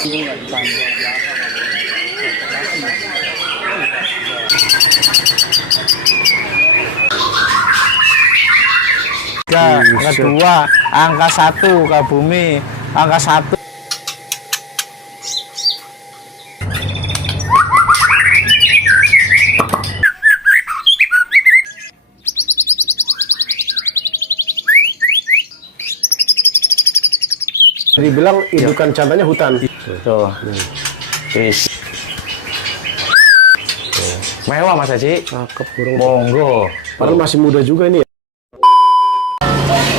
Angka 2, angka 1 ke bumi, angka 1. Dibilang indukan jantannya hutan. Tuh. Mewah Mas Haji. Cakep burung. Monggo. Padahal masih muda juga ini ya.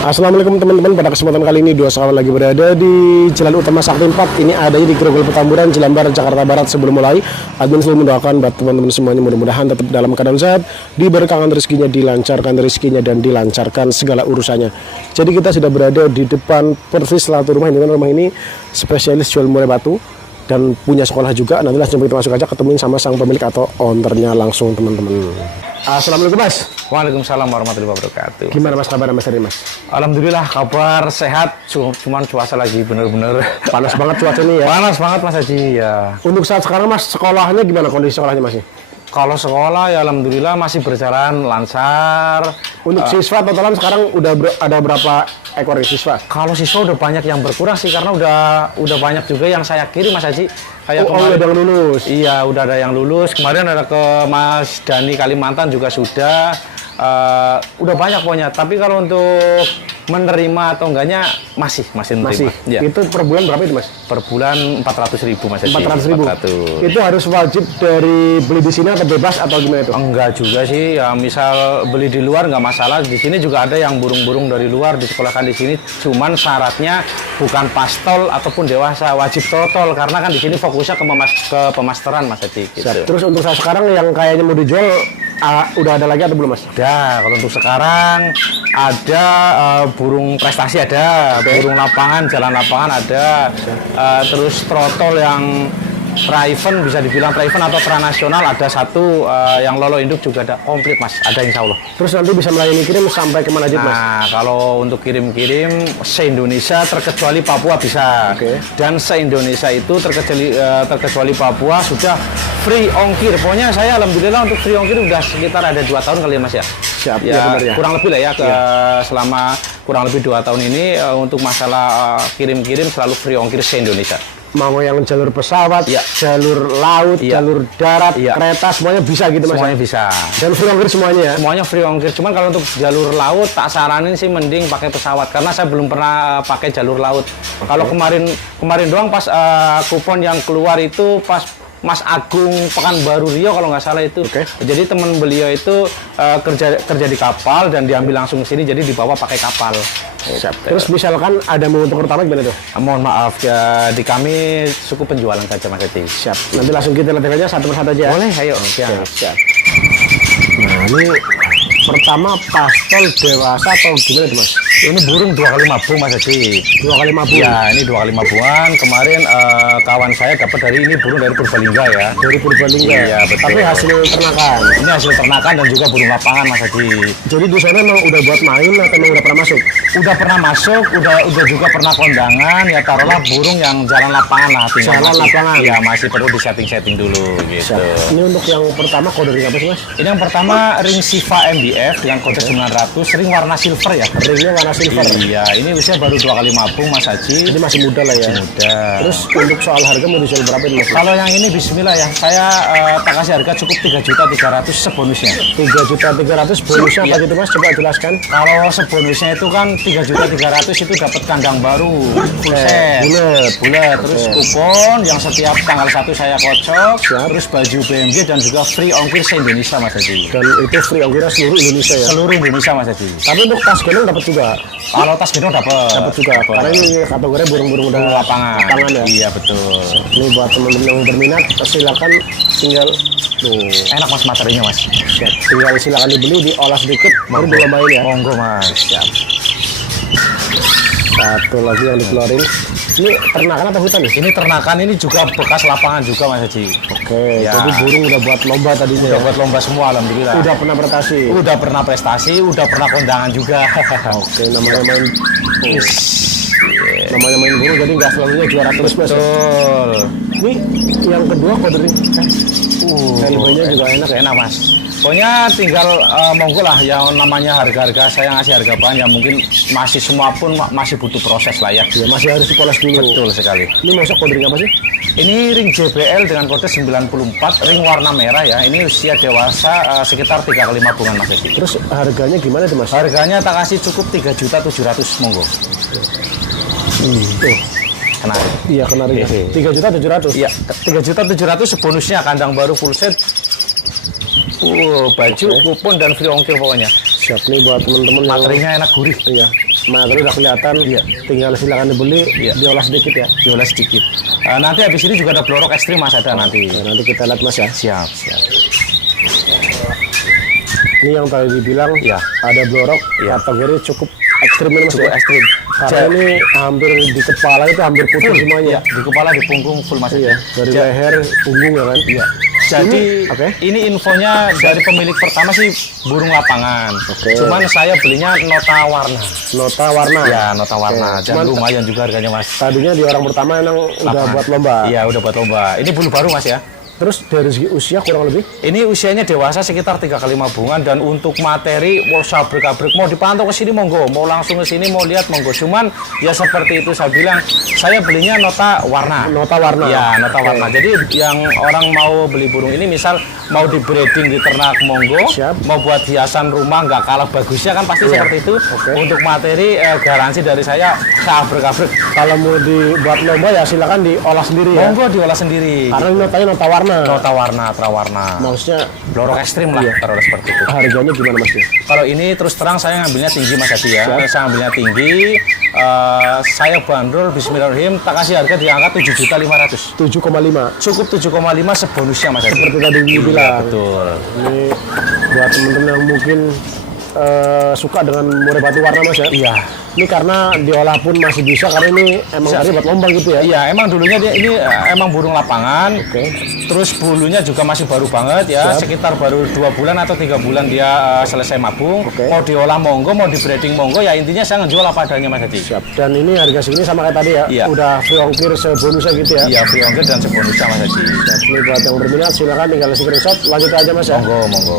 Assalamualaikum teman-teman, pada kesempatan kali ini dua sahabat lagi berada di Jalan Utama Sakti 4. Ini adanya di Grogol Petamburan, Jelambar, Jakarta Barat. Sebelum mulai, admin selalu mendoakan buat teman-teman semuanya mudah-mudahan tetap dalam keadaan sehat, diberkahan rezekinya, dilancarkan rezekinya, dan dilancarkan segala urusannya. Jadi kita sudah berada di depan persis satu rumah ini. Rumah ini spesialis jual murai batu dan punya sekolah juga. Nanti langsung kita masuk aja ketemuin sama sang pemilik atau ownernya langsung teman-teman. Assalamualaikum Mas. Waalaikumsalam warahmatullahi wabarakatuh. Gimana Mas kabar Mas hari Mas? Alhamdulillah kabar sehat, cuman cuaca lagi bener-bener Panas banget cuaca ini ya. Panas banget Mas Haji ya. Untuk saat sekarang Mas, sekolahnya gimana, kondisi sekolahnya masih? Kalau sekolah ya alhamdulillah masih berjalan lancar. Untuk siswa totalan sekarang udah ada berapa ekor siswa? Kalau siswa udah banyak yang berkurang sih, karena udah banyak juga yang saya kirim Mas Haji. Kayak udah ada yang lulus? Iya, udah ada yang lulus. Kemarin ada ke Mas Dani Kalimantan juga sudah. Udah banyak pokoknya. Tapi kalau untuk menerima atau enggaknya masih menerima. Ya. Itu per bulan berapa itu Mas? Per bulan 400.000 Mas Haji. 400.000. Itu harus wajib dari beli di sini atau bebas atau gimana itu? Enggak juga sih. Ya misal beli di luar nggak masalah. Di sini juga ada yang burung-burung dari luar disekolahkan di sini. Cuman syaratnya bukan pastol ataupun dewasa, wajib total karena kan di sini fokusnya ke pemasteran Mas Haji. Gitu. Terus untuk saat sekarang yang kayaknya mau dijual udah ada lagi atau belum Mas? Ada. Kalau untuk sekarang ada burung prestasi ada, burung lapangan, jalan lapangan ada, terus trotol yang Raven, bisa dibilang Raven atau transnasional ada satu, yang lolo induk juga ada, komplit Mas, ada insya Allah. Terus nanti bisa melayani kirim sampai kemana aja Mas? Nah, kalau untuk kirim-kirim se-Indonesia terkecuali Papua bisa. Dan se-Indonesia itu terkecuali Papua sudah free ongkir. Pokoknya saya alhamdulillah untuk free ongkir udah sekitar ada 2 tahun kali ya Mas ya. Siap, ya, benar ya. Kurang lebih lah ya, selama kurang lebih 2 tahun ini untuk masalah kirim-kirim selalu free ongkir se-Indonesia. Mau yang jalur pesawat, jalur laut, jalur darat, kereta, semuanya bisa gitu Mas? Semuanya bisa. Dan free ongkir semuanya ya? Semuanya free ongkir. Cuman kalau untuk jalur laut, tak saranin sih mending pakai pesawat. Karena saya belum pernah pakai jalur laut. Kalau kemarin doang pas kupon yang keluar itu pas Mas Agung Pekanbaru Riau kalau nggak salah itu. Jadi teman beliau itu kerja di kapal dan diambil langsung ke sini, jadi dibawa pakai kapal. Siap. Terus misalkan ada mau untuk pertama gimana tuh? Mohon maaf ya, di kami suku penjualan saja Mas Haji. Siap. Nanti langsung kita lihat aja satu persatu aja. Boleh, ayo. Siap. Nah ini pertama pastol dewasa atau gimana tuh Mas? Ini burung 2 kali mabung Mas Haji. 2 kali mabung? Ya, ini 2 kali mabungan. Kemarin kawan saya dapat dari ini burung dari Purbalingga ya. Dari Purbalingga? Iya, betul. Tapi hasil ternakan? Ini hasil ternakan dan juga burung lapangan Mas Haji. Jadi di sana emang udah buat main atau emang udah pernah masuk? Udah pernah masuk, udah juga pernah kondangan. Ya taruhlah burung yang jalan lapangan lah. Jalan lapangan? Iya, masih perlu di setting dulu gitu. Ini untuk yang pertama kode ring apa sih Mas? Ini yang pertama ring Siva MBF yang kode 900, ring warna silver ya. Ringnya warna silver? Iya, ini usia baru 2 kali mabung Mas Haji. Ini masih muda lah ya? Masih muda. Terus untuk soal harga mau dijual berapa ini Mas? Kalau yang ini bismillah ya, saya tak kasih harga cukup 3.300.000 sebonusnya. 3.300.000 bonusnya apa gitu Mas? Coba jelaskan. Kalau sebonusnya itu kan 3.300.000 itu dapat kandang baru, full set, bulat. Terus kupon yang setiap tanggal 1 saya kocok, terus baju BMG dan juga free ongkir se-Indonesia Mas Haji. Dan itu free ongkirnya seluruh Indonesia ya? Seluruh Indonesia Mas Haji. Tapi untuk tas gendong dapat juga? Kalau tas gendong dapat juga. Karena ini kategori burung-burung udah lapangan ya? Iya betul. Ini buat teman-teman yang berminat, silakan tinggal enak Mas materinya Mas. Siap. Tinggal silakan dibeli, diolah sedikit, baru dilombain ya. Monggo Mas. Siap. Satu lagi yang dikeluarin. Ini ternakan atau hutan nih? Ini ternakan, ini juga bekas lapangan juga Mas Haji. Ya. Jadi burung udah buat lomba tadinya. Udah buat lomba semua alhamdulillah. Udah pernah prestasi. Udah pernah prestasi, udah pernah kondangan juga. Oke, namanya main. Namanya main burung jadi nggak selalunya juara terus mas. Betul. Ini yang kedua kodering. Kalibernya juga enak mas. Pokoknya tinggal monggo lah yang namanya harga-harga, saya ngasih harga bahan yang mungkin masih semua pun masih butuh proses lah ya. Ya masih harus dipoles dulu. Betul sekali. Ini masuk kodering apa sih? Ini ring JBL dengan kode 94, ring warna merah ya. Ini usia dewasa sekitar 3 kali 5 bungan mas Edi. Terus harganya gimana tuh mas? Harganya tak kasih cukup 3.700.000 monggo. Tuh. Kenari. Iya kenarinya. 3.700.000. Iya, 3.700.000 bonusnya kandang baru full set. Baju, kupon dan free ongkir pokoknya. Siap nih buat teman-teman yang Materinya enak gurih. iya. Materi udah kelihatan. Iya. Tinggal silakan dibeli, Iya. diolah sedikit ya. Diolah sedikit. Nanti habis ini juga ada blorok ekstrim mas ada nanti. Nah, nanti kita lihat mas ya. Siap. Ini yang tadi dibilang Iya. ada blorok, Iya. kategori cukup ekstrim ini mas Cukup ya. ekstrim. Karena ini hampir di kepala itu hampir putih semuanya. Iya, di kepala, di punggung full mas. Iya. Dari leher, punggung ya kan. Iya. Jadi Oke. ini infonya dari pemilik pertama sih burung lapangan. Oke. Cuman saya belinya nota warna. Nota warna. Ya, nota warna. Oke. Dan Cuman lumayan juga harganya mas. tadinya di orang pertama emang udah Lapangan. buat lomba. Iya, udah buat lomba. Ini bulu baru mas ya. Terus dari segi usia kurang lebih? Ini usianya dewasa sekitar 3 kali 5 bungan dan untuk materi mau sabrik-abrik mau dipantau ke sini monggo, mau langsung ke sini mau lihat monggo. Cuman ya seperti itu saya bilang, saya belinya nota warna. Nota warna. Ya, nota Oke. warna. Jadi yang orang mau beli burung ini misal mau di breeding di ternak monggo, Siap. mau buat hiasan rumah nggak kalah bagusnya kan pasti Iya. seperti itu. Oke. Untuk materi garansi dari saya abrik-abrik. Kalau mau dibuat lomba ya silakan diolah sendiri ya. Monggo diolah sendiri. Karena ini notanya nota warna. Nota warna, trawarna. Maksudnya Blorok ekstrim lah, Iya. taruh seperti itu. harganya gimana mas? Kalau ini terus terang saya ngambilnya tinggi Mas Hadi ya. Siap. Saya ngambilnya tinggi. Saya bandrol Bismillahirrahmanirrahim tak kasih harga di angka 7.500.000. 7,5. Cukup 7,5 sebonusnya Mas Hadi. Seperti tadi dibilang. Iya, betul. Ini buat temen-temen yang mungkin suka dengan murai batu warna mas ya. Iya. Ini karena diolah pun masih bisa karena ini emang Bisa. tadi buat lomba gitu ya. Iya, emang dulunya dia ini emang burung lapangan. Oke. Terus bulunya juga masih baru banget ya, Siap. sekitar baru 2 bulan atau 3 bulan dia selesai mabung. Oke. Mau diolah monggo, mau di breeding monggo, ya intinya saya ngejual apa adanya Mas Hadi. Siap. Dan ini harga segini sama kayak tadi ya. Iya. Udah free ongkir sebonusnya gitu ya. Iya, free ongkir dan sebonusnya Mas Hadi. Siap. Ini buat yang berminat silakan tinggal screenshot. Lanjut aja mas ya. Monggo, monggo.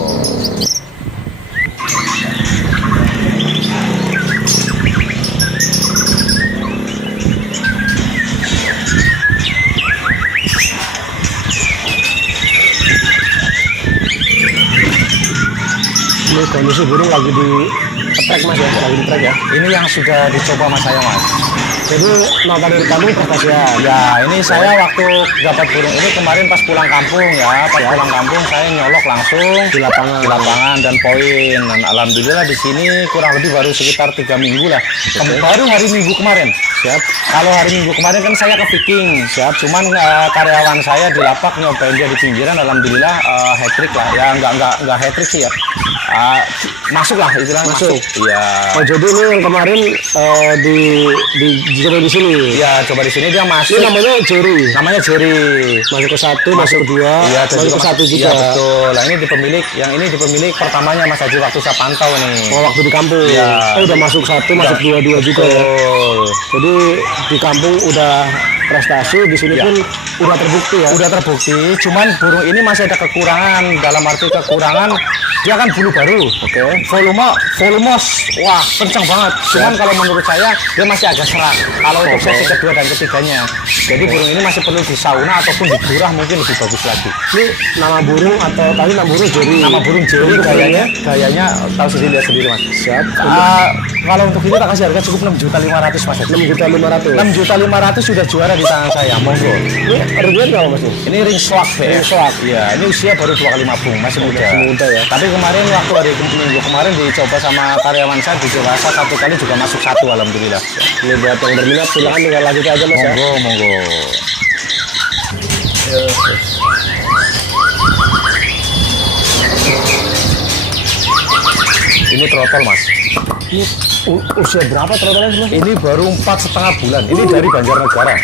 Ini kondisi burung lagi di track mas ya. Lagi di track ya. Ini yang sudah dicoba sama saya Mas. Jadi nota dari kamu prestasian. Ya, ini saya waktu dapat burung ini kemarin pas pulang kampung ya. Pas pulang kampung saya nyolok langsung Di lapangan. dan poin. Dan alhamdulillah di sini kurang lebih baru sekitar 3 minggu lah. Baru hari Minggu kemarin. Siap. Kalau hari Minggu kemarin kan saya ke Viking. Siap. Cuman karyawan saya di lapak nyobain dia di pinggiran, alhamdulillah hat trick lah. Ya enggak hat trick sih ya. Masuk lah istilahnya Masuk. masuk. Iya. Oh jadi ini yang kemarin dicoba di sini. Ya, coba di sini dia Ini masuk. namanya Jerry. Namanya Jerry. Masuk ke satu, masuk ke dua, Iya, dan masuk juga ke satu juga. Iya, betul. Nah, ini di pemilik, yang ini di pemilik pertamanya Mas Haji waktu saya pantau nih. Oh, waktu di kampung. Iya. Oh, udah masuk satu, masuk dua juga ya. Betul. Jadi di kampung udah prestasi, di sini Iya. pun udah terbukti ya. Udah terbukti, cuman burung ini masih ada kekurangan. Dalam arti kekurangan, dia kan bulu baru. Oke. Volume, wah kencang banget. Cuman kalau menurut saya, dia masih agak serak. Kalau untuk sesi kedua dan ketiganya. Jadi burung ini masih perlu di sauna ataupun di durah mungkin lebih bagus lagi. Ini nama burung atau tadi nama burung Jerry. Nama burung Jerry gayanya tahu sendiri, lihat sendiri Mas. Siap. Kalau untuk ini tak kasih harga cukup 6.500.000 Mas. 6.500.000. 6.500.000 sudah juara di tangan saya, monggo. Ini ringnya berapa mas? Ini ring swag ya. Ring swag. Iya, ini usia baru 2 kali mabung, masih muda. Masih muda ya. Tapi kemarin waktu hari Minggu kemarin dicoba sama karyawan saya di dewasa 1 kali juga masuk 1, alhamdulillah. Ini buat yang berminat silakan tinggal lanjut aja mas ya. Monggo, monggo. Ini trotol Mas. Ini usia berapa totalnya mas? Ini baru 4,5 bulan. Ini dari Banjarnegara.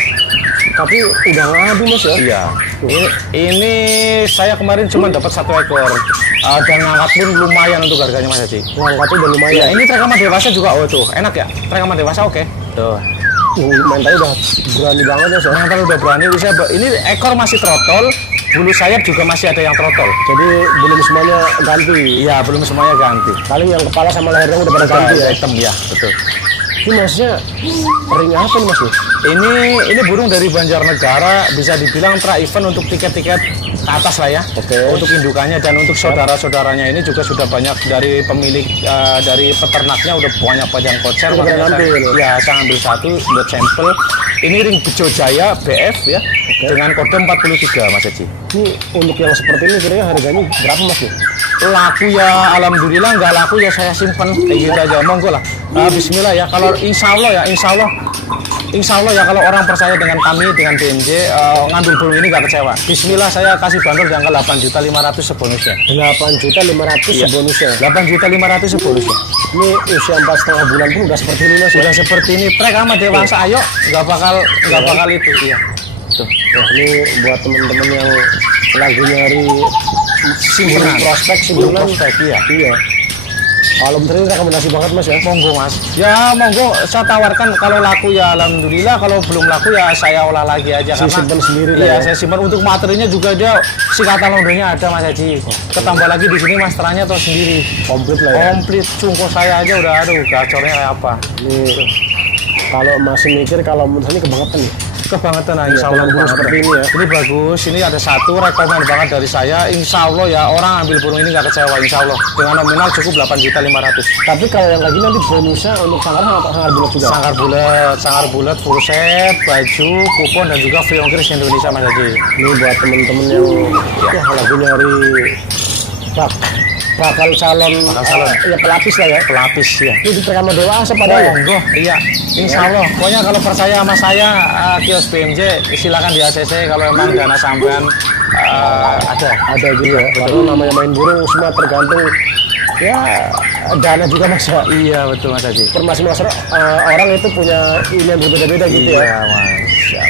Tapi udah ngadu mas ya. Iya. Ini saya kemarin cuma dapat 1 ekor. Dan ngangkat pun lumayan untuk harganya Mas Haji. Ngangkatnya udah lumayan. Iya, ini trek sama dewasa juga. Oh tuh, enak ya. Trek sama dewasa oke. Tuh. Mentalnya udah berani banget ya, Mas. Mental udah berani. Ini ekor masih trotol, bulu sayap juga masih ada yang trotol. Jadi belum semuanya ganti. Iya, belum semuanya ganti. Paling yang kepala sama lehernya udah pada ganti ya. Hitam ya, betul. Ini maksudnya ring apa nih Mas? Ini burung dari Banjarnegara, bisa dibilang pra-event untuk tiket-tiket ke atas lah ya. Oke. Untuk indukannya dan untuk saudara-saudaranya ini juga sudah banyak dari pemilik dari peternaknya udah banyak kocer. Udah Makanya ngambil, saya, ya? ya saya ambil satu buat sampel. Ini ring Bejo Jaya BF ya, dengan kode 43 Mas Haji. Ini untuk yang seperti ini kira-kira harganya berapa Mas? Laku ya, alhamdulillah. Nggak laku ya saya simpen kayak gitu aja. Monggo lah. Bismillah ya. Kalau insya Allah ya kalau orang percaya dengan kami, dengan BMJ, ngambil burung ini nggak kecewa. Bismillah, saya kasih bandrol di angka 8.500.000 sebonusnya. 8.500.000 Iya. sebonusnya. 8.500.000 sebonusnya. Ini usia 4,5 bulan pun udah seperti ini Mas. Sudah seperti ini, trek sama dewasa, ayo, nggak bakal itu. Iya. Tuh. Wah, ini buat teman-teman yang lagi nyari Simpenan. simpenan Prospek, iya. Iya. Kalau bener ini rekomendasi banget Mas ya. Monggo Mas. Ya monggo, saya tawarkan kalau laku ya alhamdulillah, kalau belum laku ya saya olah lagi aja. Simpen sendiri Iya, lah ya. saya simpan. Untuk materinya juga dia sikatan londonya ada Mas Haji. Ketambah lagi di sini masterannya tahu sendiri. Komplit lah ya. Komplit, cungko saya aja udah aduh gacornya kayak apa. Ini kalau masih mikir kalau menurut saya ini kebangetan nih. Kebangetan lah, Iya, insya Allah burung seperti ini ya. Ini bagus, ini ada satu rekomen banget dari saya. Insya Allah ya orang ambil burung ini nggak kecewa, insya Allah. Dengan nominal cukup 8.500.000. Tapi kalau yang kayak gini nanti bonusnya untuk sangar bulat juga. Sangar bulat, full set, baju, kupon dan juga free ongkir Indonesia Mas Haji. Ini buat temen-temen yang ya lagi nyari bakal calon ya pelapis lah ya. Pelapis ya. Ini diterima dewasa pada ya. Monggo, iya. Insya Allah. Pokoknya kalau percaya sama saya, kios BMJ, silakan di ACC kalau emang dana sampean Ada gitu ya. Karena namanya main burung semua tergantung ya dana juga Mas ya. Iya betul Mas Haji. Masing-masing orang itu punya ini yang berbeda-beda gitu ya. Iya Mas. Siap.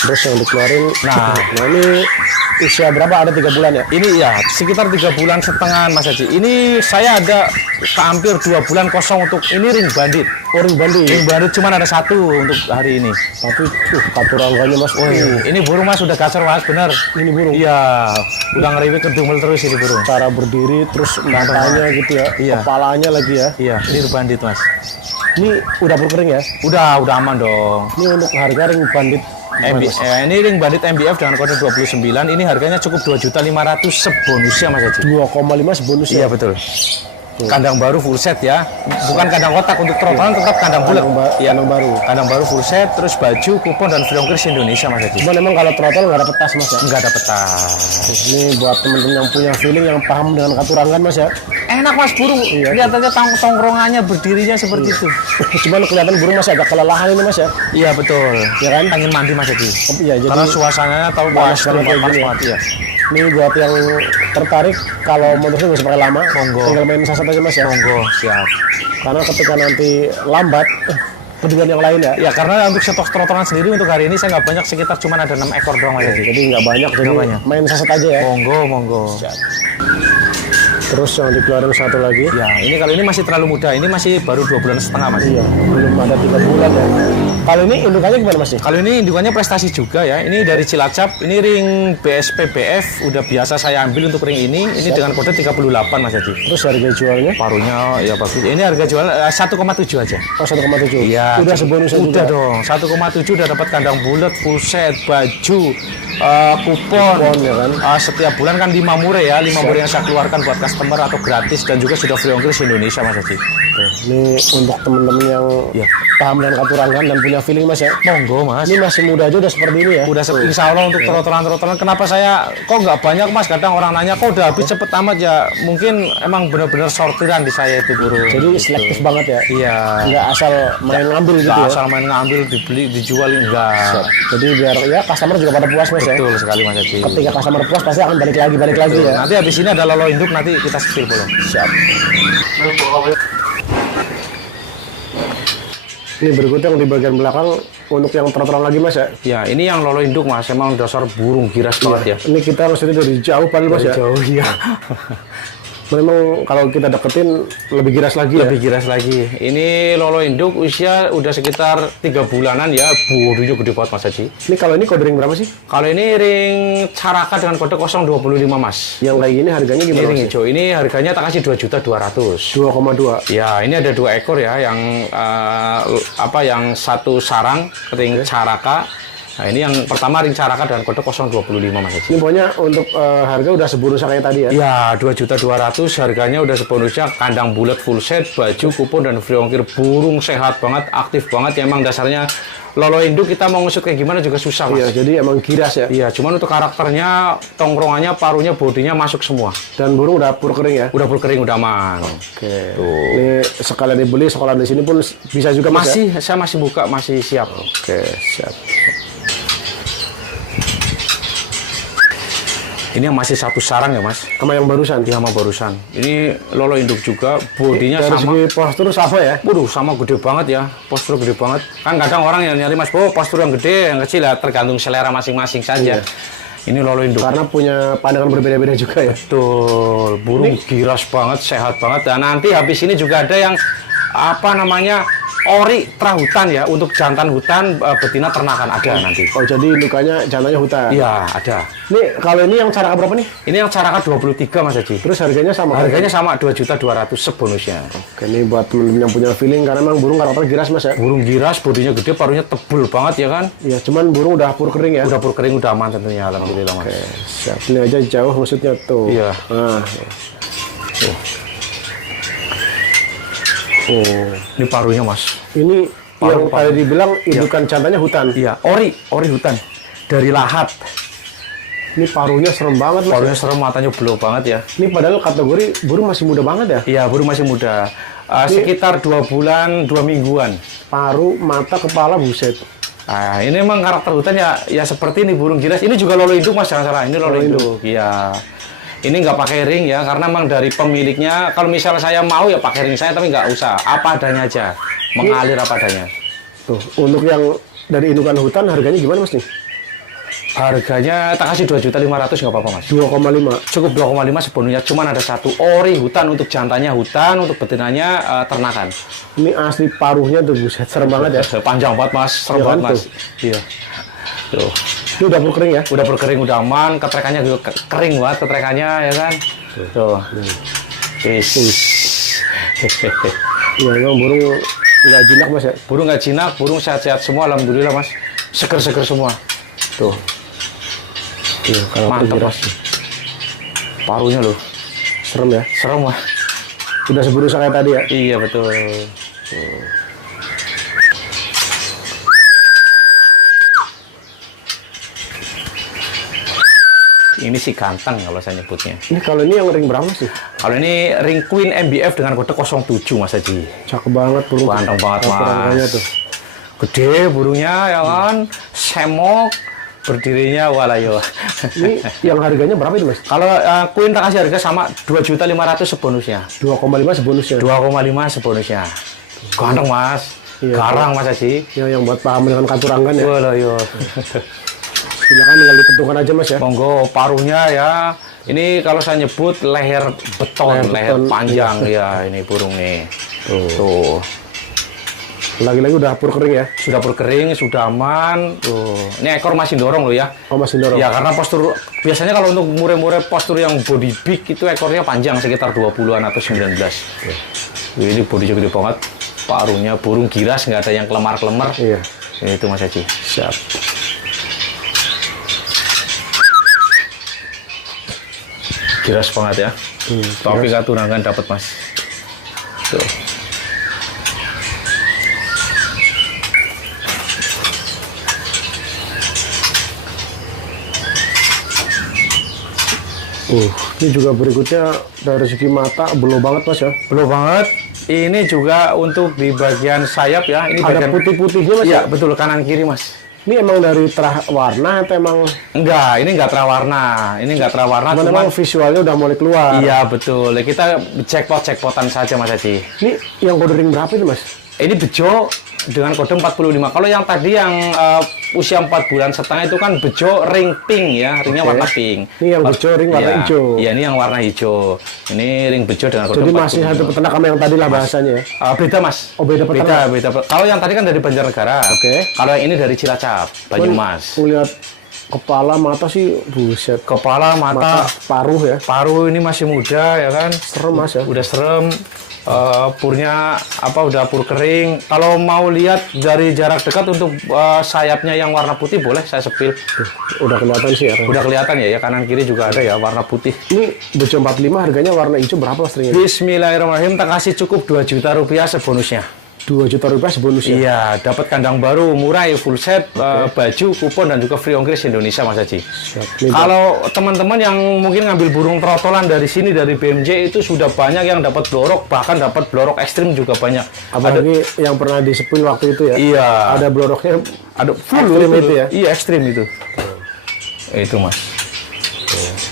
Terus yang dikeluarin, Nah. ini usia berapa? Ada 3 bulan ya? Ini ya sekitar 3 bulan setengah Mas Haji. Ini saya ada hampir 2 bulan kosong untuk ini ring bandit. Oh, ring bandit. Ring bandit cuma ada satu untuk hari ini. Tapi katurangganya Mas. Ini burung Mas udah gacor Mas, bener. Ini burung. Iya, udah ngeriwik kedumel terus ini burung. Cara berdiri terus matanya gitu ya. Iya. Kepalanya lagi ya. Iya, ini ring bandit Mas. Ini udah kering ya? Udah aman dong. Ini untuk harga ring bandit. Ini ring bandit MBF dengan kode 29. Ini harganya cukup 2.500.000 sebonusnya Mas Haji. 2,5 sebonus ya. Iya betul. Kandang baru full set ya. Bukan kandang kotak, untuk trotolan tetap kandang bulat. Iya, Kandang baru. kandang baru full set, terus baju, kupon dan free ongkir Indonesia Mas Haji. Cuman emang kalau trotol nggak ada petas Mas ya. Enggak ada petas. Ini buat temen-temen yang punya feeling, yang paham dengan katurangan Mas ya. Enak Mas burung. Iya. Lihat aja tongkrongannya berdirinya seperti itu. Cuman kelihatan burung masih agak kelelahan ini Mas ya. Iya betul. Ya kan? Pengen mandi Mas Haji. Iya, jadi Karena suasananya tahu panas Mas, banget kayak panas gini ya. banget ya. ini buat yang tertarik, kalau menurutnya nggak usah pakai lama. Monggo. Tinggal main sasat aja Mas ya. Monggo, siap. Karena ketika nanti lambat, kemudian yang lain ya. Ya karena untuk stok trotolan sendiri untuk hari ini saya nggak banyak, sekitar cuma ada 6 ekor doang Mas Haji. Jadi nggak banyak, jadi Nggak banyak. main sasat aja ya. Monggo, monggo. Terus yang dikeluarin satu lagi. Ya, ini kalau ini masih terlalu muda. Ini masih baru 2 bulan setengah, Mas. Iya, belum ada 3 bulan ya. Kalau ini indukannya gimana Mas? Kalau ini indukannya prestasi juga ya. Ini dari Cilacap. Ini ring BSP BF. Udah biasa saya ambil untuk ring ini. Ini dengan kode 38 Mas Haji. Terus harga jualnya? Parunya ya bagus. Ini harga jual 1,7 aja. Oh, 1,7. Iya. Udah sebonusnya udah juga. dong. 1,7 udah dapat kandang bulat, full set, baju, kupon. Kupon, ya kan? Setiap bulan kan 5 mure ya. 5 mure yang saya keluarkan buat customer atau gratis, dan juga sudah free ongkir Indonesia Mas Haji. Ini untuk temen-temen yang Ya. paham dengan katurangan dan punya feeling Mas ya. Monggo Mas. Ini masih muda aja udah seperti ini ya. Udah insya Allah untuk trotolan-trotolan. Kenapa saya kok nggak banyak Mas? Kadang orang nanya kok udah habis cepet amat ya. Mungkin emang benar-benar sortiran di saya itu burung. Jadi selektif banget ya. Iya. Nggak asal main ngambil gitu Nggak ya. asal main ngambil, dibeli, dijual, enggak. Jadi biar ya customer juga pada puas Mas ya. Betul sekali Mas Haji. Ketika customer puas pasti akan balik lagi ya. Nanti habis ini ada lolo induk, nanti kita spill bolong. Siap. Ini berikutnya yang di bagian belakang untuk yang trotolan lagi Mas ya. Ya, ini yang lolo induk Mas, emang dasar burung giras banget ya. Ini kita maksudnya dari jauh padahal Mas ya. Jauh ya. Memang kalau kita deketin lebih giras lagi ya. Lebih giras lagi. Ini lolo induk usia udah sekitar 3 bulanan ya. Bodinya gede banget Mas Haji. Ini kalau ini kode ring berapa sih? Kalau ini ring Caraka dengan kode 025 Mas. Yang kayak gini harganya Ini gimana? ring Mas? hijau. Ini harganya tak kasih 2.200.000. 2,2. Ya, ini ada 2 ekor ya, yang yang satu sarang ring Caraka. Nah, ini yang pertama ring Caraka dengan kode 025 Mas Haji. Ini pokoknya untuk harga udah sebonus kayak tadi ya. Ya, 2.200.000 harganya udah sebonusnya, kandang bulat full set, baju, kupon dan free ongkir, burung sehat banget, aktif banget. Ya, emang dasarnya lolo induk kita mau ngesut kayak gimana juga susah Mas. Iya, jadi emang giras ya. Iya, cuman untuk karakternya, tongkrongannya, parunya, bodinya masuk semua. Dan burung udah pur kering ya. Udah full kering, udah aman. Oke. Tuh. Ini sekalian dibeli, sekolah di sini pun bisa juga Mas, ya? Saya masih buka, masih siap. Oke, siap. Ini yang masih satu sarang ya Mas. Sama yang barusan. Dia sama barusan. Ini lolo induk juga, bodinya Dari sama. segi postur sama ya. Waduh, sama gede banget ya. Postur gede banget. Kan kadang orang yang nyari Mas, postur yang gede, yang kecil ya tergantung selera masing-masing saja. Ini lolo induk. Karena punya pandangan berbeda-beda juga ya. Betul. Burung giras banget, sehat banget. Dan nanti habis ini juga ada yang ori trahutan ya, untuk jantan hutan, betina ternakan ada nanti. Oh, jadi lukanya jantannya hutan. Iya, ada. Nih, kalau ini yang Caraka berapa nih? Ini yang Caraka 23 Mas Haji. Terus harganya sama? Harganya sama 2.200.000 sebonusnya. Oke, ini buat temen-temen yang punya feeling, karena memang burung karakternya giras Mas ya. Burung giras, bodinya gede, parunya tebel banget ya kan. Iya, cuman burung udah pur kering ya. Udah pur kering, udah aman tentunya, alhamdulillah Mas. Oke, siap. Ini aja jauh maksudnya tuh. Iya. Nah. Oh, Ini parunya Mas. ini yang Paru. tadi dibilang indukan jantannya hutan. Iya, ori hutan. Dari lahat. Ini parunya serem banget Mas. Parunya serem, matanya blue banget ya. Ini padahal kategori burung masih muda banget ya. Iya, burung masih muda. Sekitar 2 bulan, 2 mingguan. Paru, mata, kepala, buset. Nah, ini memang karakter hutan ya seperti ini burung giras. Ini juga lolo induk Mas, jangan salah. Ini lolo induk. Iya. Ini nggak pakai ring ya, karena memang dari pemiliknya. Kalau misalnya saya mau ya pakai ring saya, tapi nggak usah. Apa adanya aja, mengalir apa adanya. Tuh, untuk yang dari indukan hutan harganya gimana Mas nih? Harganya tak kasih 2.500.000 nggak apa-apa Mas. 2,5. Cukup 2,5 sepenuhnya. Cuman ada satu ori hutan, untuk jantannya hutan, untuk betinanya ternakan. Ini asli paruhnya tuh buset, serem banget ya. Panjang banget Mas, serem Iya banget kan, Mas. tuh. Iya. Tuh. Ini udah pur kering ya. Udah berkering, udah aman, ketrekannya juga kering banget ketrekannya ya kan. Tuh. Yes. Iya, memang burung nggak jinak Mas ya. Burung nggak jinak, burung sehat-sehat semua, alhamdulillah Mas. Seger-seger semua. Tuh. Iya, kalau Mantap Mas. Parunya loh, serem ya. serem Mas. Udah seburu kayak tadi ya. Iya betul. Tuh. Ini sih ganteng kalau saya nyebutnya. Ini kalau ini yang ring berapa sih? Kalau ini ring Queen MBF dengan kode 07 Mas Haji. Cakep banget burung. Ganteng banget Rangkanya Mas. tuh. Gede burungnya ya kan, semok, berdirinya walayo. Ini yang harganya berapa itu Mas? Kalau Queen tak kasih harga sama 2.500.000 sebonusnya. 2,5 sebonusnya. 2,5 sebonusnya. Ganteng Mas. Iya, Garang Mas Haji. Ya, yang buat paham dengan katuranggan ya. Walayo. Silakan tinggal ditentukan aja Mas ya. Monggo paruhnya ya. Ini kalau saya nyebut leher beton, leher beton, panjang ya ini burung nih. Tuh. Lagi-lagi udah pur kering ya. Sudah berkering, sudah aman. Tuh. Ini ekor masih dorong loh ya. Oh, masih dorong. Ya karena postur biasanya kalau untuk mure-mure postur yang body big itu ekornya panjang sekitar 20-an atau 19. Ini bodinya gede banget. Parunya burung giras, nggak ada yang kelemar-kelemar. Iya. Itu Mas Haji. Siap. Giras banget ya. Tapi katunangan dapat Mas. Tuh. Ini juga berikutnya dari segi mata belum banget Mas ya. Belum banget. Ini juga untuk di bagian sayap ya. Ini Ada bagian putih-putihnya Mas Iya, ya. betul, kanan kiri Mas. Ini emang dari terah warna atau emang Enggak, ini enggak terawarna. Ini enggak terawarna, cuman cuma emang visualnya udah mulai keluar. iya betul. Kita jackpotan saja Mas Haji. Ini yang kode ring berapa itu Mas? Ini bejo dengan kode 45. Kalau yang tadi yang usia 4 bulan setengah itu kan bejo ring pink ya, ringnya warna pink. Ini yang bejo ring warna hijau. Iya, ini yang warna hijau. Ini ring bejo dengan kode 45. Jadi masih satu peternak sama yang tadi lah bahasanya ya? Beda mas. Oh beda peternak? Beda. Kalau yang tadi kan dari Banjarnegara. Kalau yang ini dari Cilacap, Banyumas. Lihat kepala, mata sih, buset. Kepala, mata, paruh ya? Paruh ini masih muda ya kan? Serem mas ya? Udah serem. Purnya udah pur kering. Kalau mau lihat dari jarak dekat untuk sayapnya yang warna putih boleh saya sepil. Udah kelihatan sih ya kan? Udah kelihatan ya, kanan kiri juga ada ya warna putih. Ini bejo 45 harganya warna hijau berapa mas ringnya? Bismillahirrahmanirrahim, tak kasih cukup 2 juta rupiah sebonusnya. 2 juta rupiah sebonusnya? Iya, dapat kandang baru, murah, full set, baju, kupon, dan juga free ongkir Indonesia Mas Haji. Kalau teman-teman yang mungkin ngambil burung trotolan dari sini, dari BMJ itu sudah banyak yang dapat blorok, bahkan dapat blorok ekstrim juga banyak. Apalagi yang pernah disepil waktu itu ya? Iya. Ada bloroknya, ada full ekstrim itu ya? Iya, ekstrim itu. Itu Mas.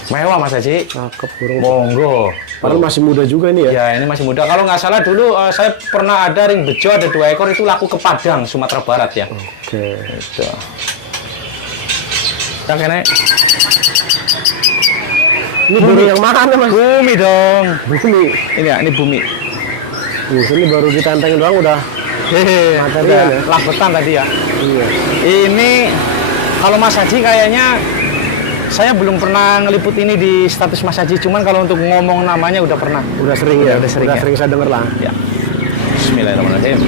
Mewah Mas Haji. Cakep burung. Monggo. Padahal masih muda juga nih ya? Ya, ini masih muda. Kalau nggak salah dulu saya pernah ada ring bejo, ada 2 ekor itu laku ke Padang, Sumatera Barat ya. Oke. Itu. Yang kene. Ini burung yang mana mas? Bumi dong. Bumi. Ini ya, ini bumi. Ini baru ditantengin doang udah Hehe. material ya? Lambetan tadi ya. Iya. Ini kalau Mas Haji kayaknya saya belum pernah ngeliput ini di status Mas Haji, cuman kalau untuk ngomong namanya udah pernah. Udah sering ya? Udah sering, ya? Sering saya denger lah. Ya. Bismillahirrahmanirrahim.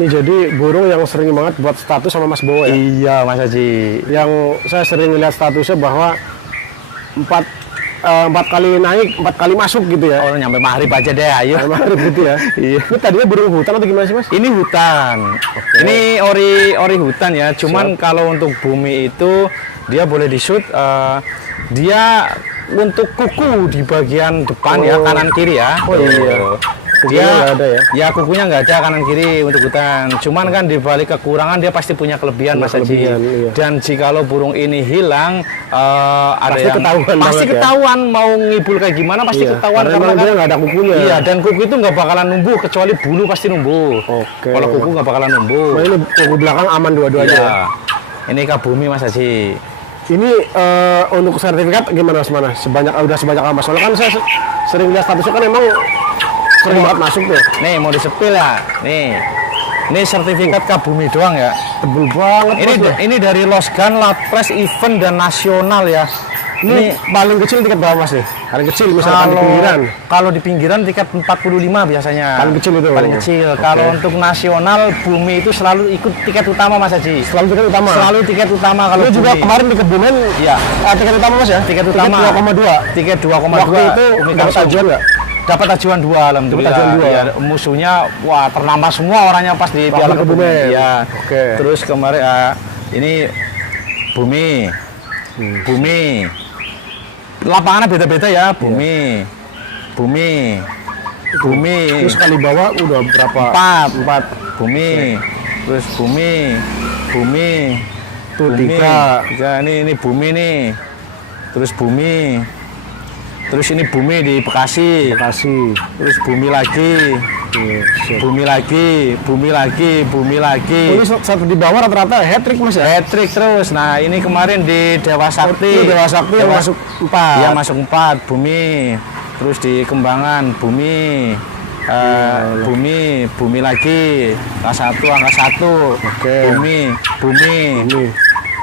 Ini jadi burung yang sering banget buat status sama Mas Bowo ya? Iya Mas Haji. Yang saya sering lihat statusnya bahwa 4 kali naik, 4 kali masuk gitu ya? Oh, nyampe maghrib aja deh, ayo. Kemarin gitu ya? Iya. Ini tadinya burung hutan atau gimana sih Mas? Ini hutan. Ini ori hutan ya. Cuman kalau untuk bumi itu dia boleh di-shoot. Dia untuk kuku di bagian depan ya, kanan kiri ya. Oh iya. Kukunya nggak ada ya? Ya kukunya nggak ada kanan kiri untuk hutan. Cuman kan di balik kekurangan dia pasti punya kelebihan Mas Haji. Iya. Dan jikalau burung ini hilang, ada Pasti yang ketahuan pasti banget ya? ketahuan mau ngibul kayak gimana pasti Iya, ketahuan karena karena dia kan nggak ada kukunya. Iya, dan kuku itu nggak bakalan numbuh kecuali bulu pasti numbuh. Oke. Kalau kuku nggak bakalan numbuh. Nah ini kuku belakang aman dua-duanya Iya. ya? Ini kabumi Mas Haji. Ini untuk sertifikat gimana Mas Mana? Udah sebanyak apa? Soalnya kan saya sering lihat statusnya kan emang sering banget masuk tuh. Nih mau disepil ya. Nih. Ini sertifikat kabumi doang ya. Tebel banget. Ini dari Losgan, Lapres, event dan nasional ya. Ini paling kecil tiket berapa Mas nih? Paling kecil misalkan di pinggiran. Kalau di pinggiran tiket 45 biasanya. Paling kecil itu. Paling kecil. Oke. Kalau untuk nasional bumi itu selalu ikut tiket utama Mas Haji. Selalu tiket utama. Selalu tiket utama kalau Ini juga bumi. kemarin di Kebumen. Iya. Tiket utama Mas ya? Tiket utama. Tiket 2,2. Tiket 2,2. Waktu itu Umi dapat Kalsum. tajuan nggak? Dapat tajuan 2 alhamdulillah. Dapat tajuan 2. Ya, musuhnya wah ternambah semua orangnya pas di Waktu Piala Kebumen. Iya. Oke. Terus kemarin ini bumi. Bumi. Lapangannya beda-beda ya, bumi. Bumi. Bumi. Terus kali bawah udah berapa? 4 bumi. Terus bumi. Bumi. Tuh Bumi. 3. Ini bumi nih. Terus bumi. Terus ini bumi di Bekasi. Bekasi. Terus bumi lagi. Bumi lagi, bumi lagi, bumi lagi. Ini satu di bawah rata-rata hat trick Mas ya? Hat-trick terus. Nah, ini kemarin di Dewa Sakti. Itu Dewa Sakti yang masuk 4. Yang masuk 4, bumi. Terus di Kembangan, bumi. Bumi lagi. Angka 1, angka 1. Oke. Bumi. Ini.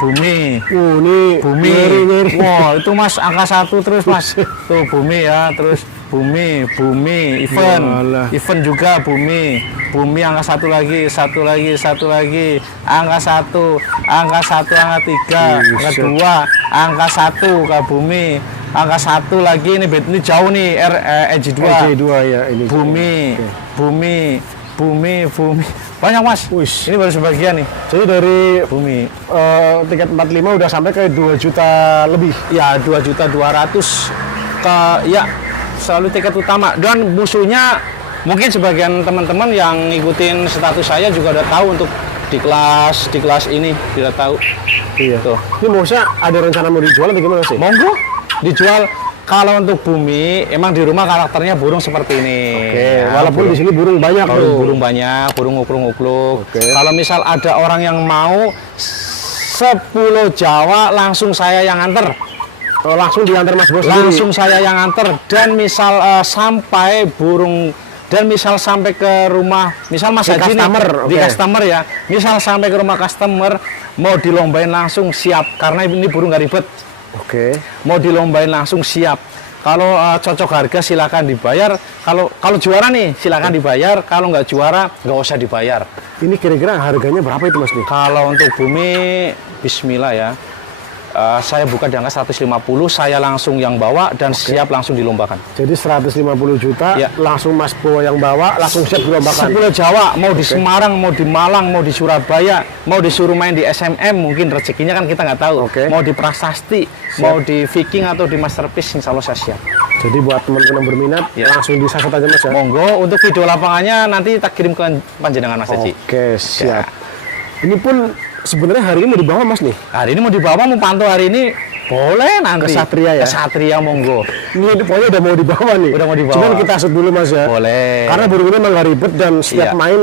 Bumi. Ini Bumi. ngeri. Wow, itu Mas angka 1 terus Mas. Tuh bumi ya, terus bumi, event. Walah. Event juga bumi. Bumi angka 1 lagi, angka 1, angka 3, angka 2, angka 1 ke bumi. Angka 1 lagi ini jauh nih EJ2. EJ2 ya ini. Bumi, Oke. bumi. Banyak Mas. Wis. Ini baru sebagian nih. Jadi dari Bumi. tiket 45 udah sampai ke 2 juta lebih. Ya 2.200.000 ke ya selalu tiket utama dan musuhnya Mungkin sebagian teman-teman yang ngikutin status saya juga udah tahu untuk di kelas ini tidak tahu. Iya. Tuh. Ini maksudnya ada rencana mau dijual atau gimana sih? Monggo dijual. Kalau untuk bumi, emang di rumah karakternya burung seperti ini. Oke, Ya, walaupun di sini burung banyak kalau tuh. burung banyak, burung ukluk-ukluk. Oke. Kalau misal ada orang yang mau 10 Jawa, langsung saya yang anter. Oh, langsung diantar Mas Bos Langsung sendiri. saya yang anter. Dan misal sampai burung dan misal sampai ke rumah, misal Mas Di Haji nih, customer, di oke. customer ya. Misal sampai ke rumah customer mau dilombain langsung siap karena ini burung nggak ribet. Oke. Mau dilombain langsung siap. Kalau cocok harga silakan dibayar. Kalau juara nih silakan dibayar. Kalau nggak juara nggak usah dibayar. Ini kira-kira harganya berapa itu Mas nih? Kalau untuk bumi, Bismillah ya. Saya buka di angka 150, saya langsung yang bawa dan siap langsung dilombakan. Jadi 150 juta, Ya. langsung Mas Bo yang bawa, langsung siap dilombakan. 10 Jawa, mau di Semarang, mau di Malang, mau di Surabaya, mau disuruh main di SMM, mungkin rezekinya kan kita nggak tahu. Oke. Mau di Prasasti, mau di Viking atau di Masterpiece, insya Allah saya siap. Jadi buat teman-teman yang berminat, Ya. langsung disasat aja Mas ya. Monggo, untuk video lapangannya nanti tak kirim ke panjenengan Mas Haji. Oke, siap. Ini pun sebenarnya hari ini mau dibawa Mas nih. Hari ini mau dibawa, mau pantau hari ini, boleh nanti. Ke Satria ya? Ke Satria, monggo. Ini pokoknya udah mau dibawa nih. Udah mau dibawa. Cuman kita asut dulu Mas ya. Boleh. Karena burung ini emang nggak ribet dan setiap Iya. main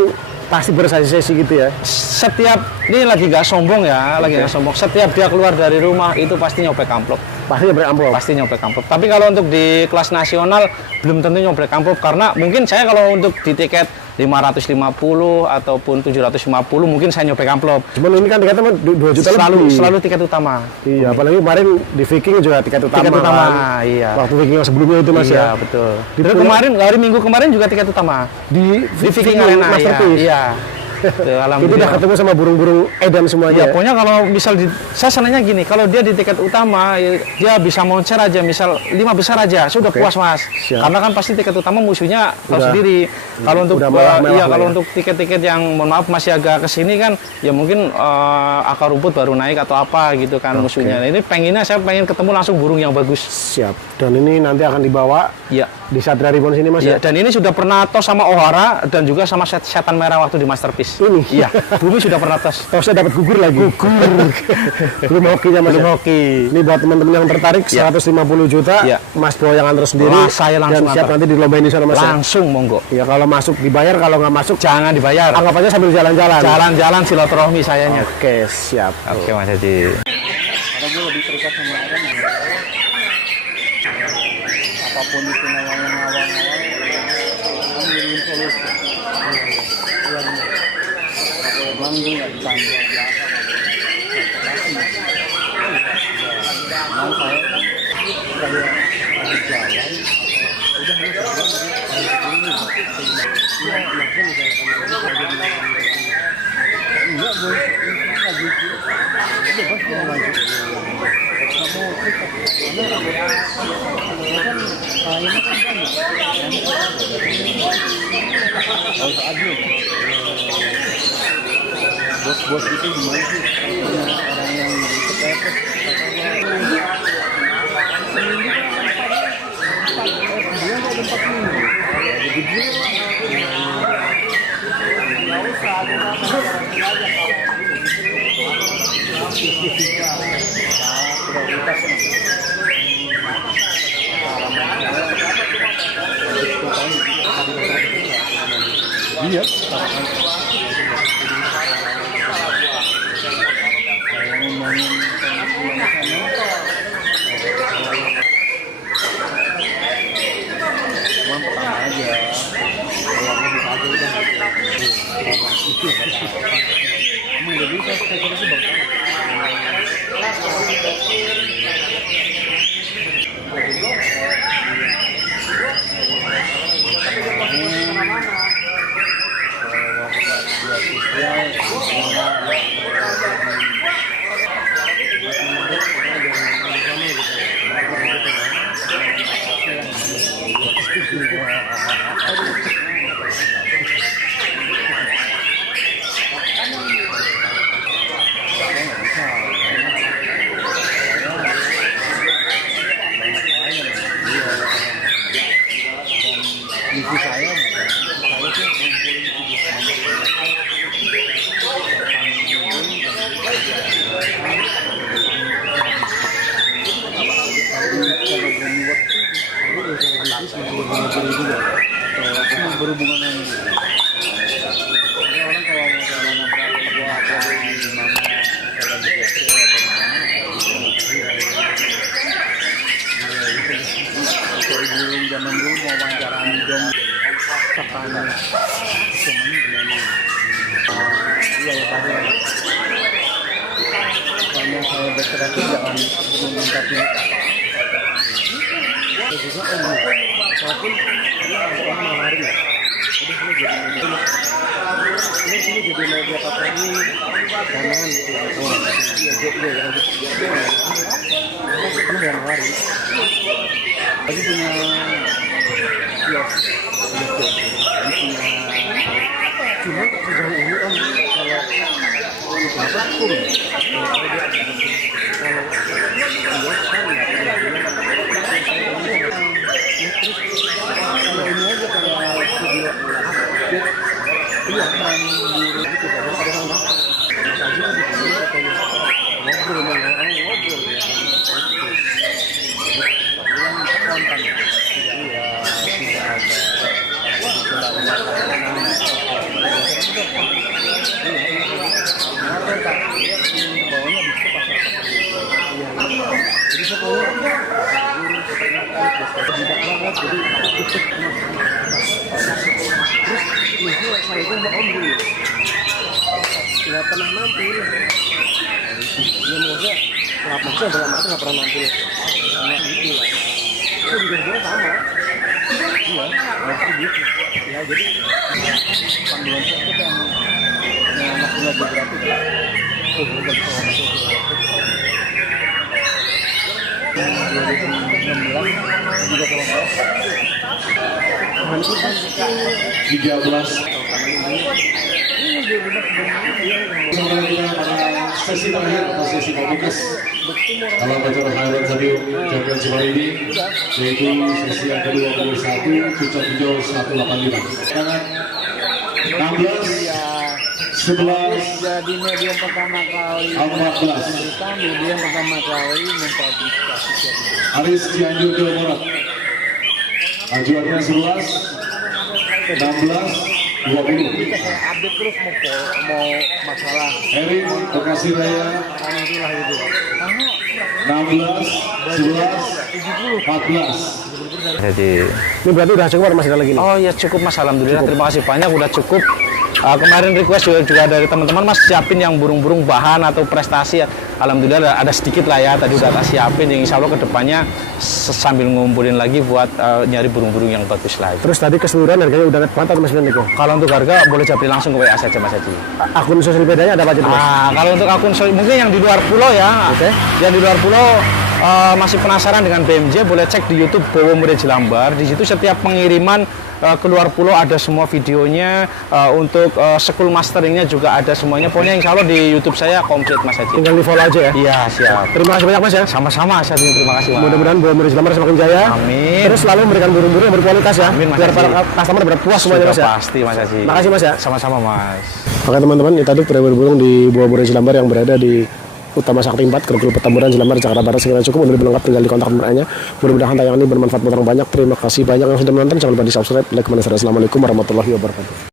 pasti bersesi-sesi gitu ya. Setiap, ini lagi nggak sombong ya, lagi nggak sombong. Setiap dia keluar dari rumah, itu pasti nyopek amplop. Pasti nyampe amplop. Pasti nyopek amplop. Tapi kalau untuk di kelas nasional, belum tentu nyopek amplop. Karena mungkin saya kalau untuk di tiket 550 ataupun 750 mungkin saya nyopek amplop. Cuman ini kan tiketnya mah 2 juta lebih. Selalu tiket utama. Iya, apalagi kemarin di Viking juga tiket utama. Tiket utama, kan. iya. Waktu Viking yang sebelumnya itu Mas Iya, ya. betul. Di Terus pulau- kemarin, hari Minggu kemarin juga tiket utama. Di Viking Arena, iya. Masterpiece. Iya. Tuh, Itu udah alhamdulillah. ketemu sama burung-burung edan semuanya. Ya, Ya, pokoknya kalau misal saya senangnya gini, kalau dia di tiket utama, ya, dia bisa moncer aja, misal 5 besar aja, sudah Oke. puas Mas. Siap. Karena kan pasti tiket utama musuhnya tahu Udah. sendiri. Kalau untuk Udah mewah-mewah iya, lah kalau ya. untuk tiket-tiket yang mohon maaf masih agak kesini kan, ya mungkin akar rumput baru naik atau apa gitu kan musuhnya. Nah, ini pengennya saya pengen ketemu langsung burung yang bagus. Siap. Dan ini nanti akan dibawa Iya. di Satria Ribbon sini Mas Iya, ya. dan ini sudah pernah tos sama Ohara dan juga sama setan merah waktu di Masterpiece. Ini? Iya, Bumi sudah pernah tos. Tosnya dapat gugur lagi. Gugur. Belum hokinya Mas. Belum ya? hoki. Ini buat teman-teman yang tertarik Ya. 150 juta. Ya. Mas Bo yang antar sendiri. Wah, saya langsung dan siap antar. nanti dilombain di sana Mas. Ya? Langsung monggo. Ya kalau masuk dibayar, kalau nggak masuk Jangan dibayar. anggap aja sambil jalan-jalan. Jalan-jalan silaturahmi sayanya. Oke, siap. Oke Mas Haji. Karena gue lebih terikat sama orang apapun itu nawang kan jadi solusi. Iya benar. Kalau bilang gue nggak ditanggung biasa. Memang saya kan kayak ada jalan udah lu jalan enggak gue nggak gitu udah pas gue maju kamu bos-bos itu gimana sih orang yang gitu kayak iya diberi juga atau berhubungan dengan itu. Jadi orang kalau misalnya apa di mana kalau di Aceh atau di mana kalau burung zaman dulu mau wawancaraan dong katanya cuman gimana iya ya tadi karena saya bergerak jangan mengungkapin apa juga walaupun orang nawarin ya ini jadi media apa ini danaan gitu ya ini yang nawarin lagi punya kios cuma sejauh ini om kalau kenapa turun kalau ini aja kalau video update iya main di itu ada orang aja di sini katanya ngobrol ngobrol ya konten tidak ada bawahnya bisa pasar jadi sekolah tidak banget jadi ikut terus biasanya saya itu mbak om dulu nggak pernah nampil ya maksudnya lapasnya dalam arti nggak pernah nampil sama itu lah itu juga sama iya maksudnya gitu ya jadi panduan saya itu yang maksudnya beberapa itu bukan soal masuk 2016 juga kalau 13 pada sesi terakhir atau sesi pamungkas dalam acara Highland Sadio Championship hari ini, yaitu sesi yang ke-21 puncak hijau 185 tangan 16 11 jadi medium pertama kali 14 medium pertama kali mempublikasi Aris Cianjur Jawa Barat ajuannya 11 16 20 saya update terus mau masalah Erin Bekasi Raya itulah itu 16 11 14 Jadi Ini berarti udah cukup atau masih ada lagi nih? oh ya cukup Mas, alhamdulillah terima kasih banyak udah cukup. Kemarin request juga dari teman-teman Mas siapin yang burung-burung bahan atau prestasi, alhamdulillah ada sedikit lah ya tadi udah tak siapin, yang insya Allah kedepannya sambil ngumpulin lagi buat nyari burung-burung yang bagus lagi. Terus tadi keseluruhan harganya udah net atau masih Niko? Kalau untuk harga boleh japri langsung ke WA saja Mas Haji. Akun sosial medianya ada apa aja tuh Mas? Kalau untuk akun mungkin yang di luar pulau ya, Oke. yang di luar pulau masih penasaran dengan BMJ, boleh cek di YouTube Bowo Murid Jelambar. Di situ setiap pengiriman keluar pulau ada semua videonya, untuk school masteringnya juga ada semuanya. Pokoknya insya Allah di YouTube saya komplit Mas Haji. Tinggal di follow aja ya? Iya siap. Terima kasih banyak Mas ya. Sama-sama Mas Haji, terima kasih Mas. Mudah-mudahan Bowo Murid Jelambar semakin jaya. Amin. Terus selalu memberikan burung-burung yang berkualitas ya. Amin, Mas Biar para Haji. customer berpuas semuanya Mas ya. Pasti Mas Haji. Makasih Mas ya. Sama-sama Mas. Oke teman-teman, ini tadi pria burung di Bowo Murid Jelambar yang berada di Utama Sakti 4, Kerukul Petamburan, Jelambar, Jakarta Barat. Sekiranya cukup, untuk lebih lengkap tinggal di kontak nomornya. Mudah-mudahan tayangan ini bermanfaat buat orang banyak. Terima kasih banyak yang sudah menonton. Jangan lupa di subscribe, like, comment, dan share. Assalamualaikum warahmatullahi wabarakatuh.